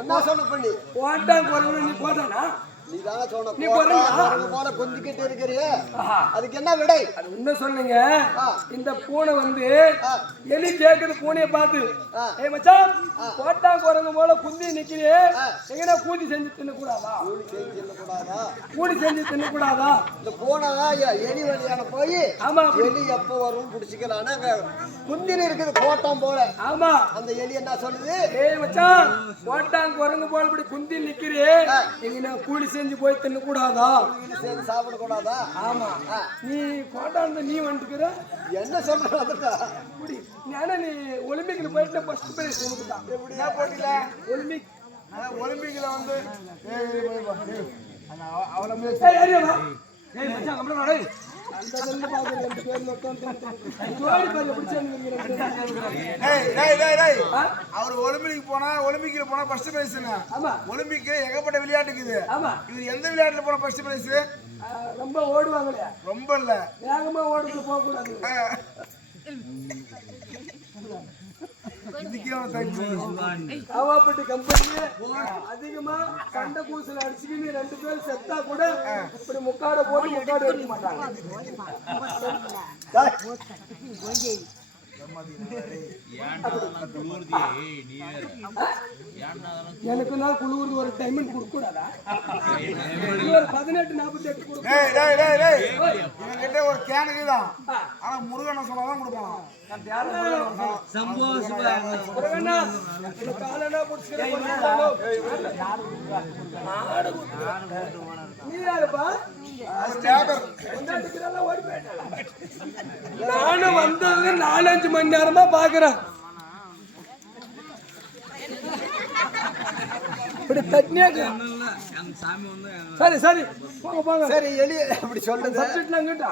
என்ன சொன்ன பண்ணி போட்டான் குரங்கு நீ போட்டானா நீ தான சொன்ன நீ குரங்கு போல கொஞ்சிக்கிட்டே இருக்கறியே அதுக்கு என்ன விடை அது என்ன சொன்னீங்க இந்த பூனை வந்து எலி கேக்குது பூனையை பார்த்து ஏய் மச்சான் போட்டான் குரங்கு போல குந்தி நிக்கிறியே எங்கனா கூதி செஞ்சு தின்ன கூடாதா கூடி செஞ்சு தின்ன கூடாதா இந்த பூனை எலி வழியான போய் ஆமா எலி எப்ப வரும் புடிச்சிக்கலாம்னா குந்தினி இருக்குது போட்டான் போல ஆமா அந்த எலி என்ன சொல்லுது ஏய் மச்சான் போட்டான் குரங்கு போல இப்படி குந்தி நிக்கிறியே எங்கனா கூடி செஞ்சு போய் தின்ன கூடாதா செஞ்சு சாப்பிட கூடாதா ஆமா நீ போட்டான் நீ வந்துக்கிற என்ன சொல்ற அதுடா இப்படி நானே நீ ஒலிம்பிக்ல போயிட்டு ஃபர்ஸ்ட் பிரைஸ் கொடுத்தா எப்படி நான் போட்டில ஒலிம்பிக்ல வந்து அவள ஏய் ஏரியா ஏய் மச்சான் கம்பள வாடே அந்த ரெண்டு பாக்க ரெண்டு பேர் மொத்தம் ஜோடி பாக்க பிடிச்சேன்னு ஏய் அவர் ஒலிம்பிக்ல போனா ஃபர்ஸ்ட் பிரைஸ்னா ஆமா ஒலிம்பிக்ல ஏகப்பட்ட விளையாட்டு இருக்குது ஆமா இவர் எந்த விளையாட்டுல போனா ஃபர்ஸ்ட் பிரைஸ் ரொம்ப ஓடுவாங்களே ரொம்ப இல்ல வேகமா ஓடுறது போக கூடாது இதுக்கே அவன் தைச்சு காவாப்பட்டி கம்பெனி அதிகமா சண்டை கூசல் அடிச்சுக்கின்னு 2 பேர் செத்தா கூட இப்படி முக்காட போட்டு முக்காடு எடுக்க மாட்டாங்க. எனக்கு நான் குழுவுறது ஒரு டைமண்ட் கொடுக்க கூடாதா? 1848 கொடுக்க. இவன்கிட்ட ஒரு கேனுக்கு தான். ஆனா முருகனை சொன்னாதான் கொடுப்பான். முருகனா, இந்த காலனா புடிச்சுக்கிற நீ யாருப்பா? நானும் வந்தது 4-5 மணி நேரமா பாக்குறேன். இப்படி தட்டினே சரி சரி போங்க போங்க. சரி எலி அப்படி சொல்றது சப்ஜெக்ட்லாம் கேட்டா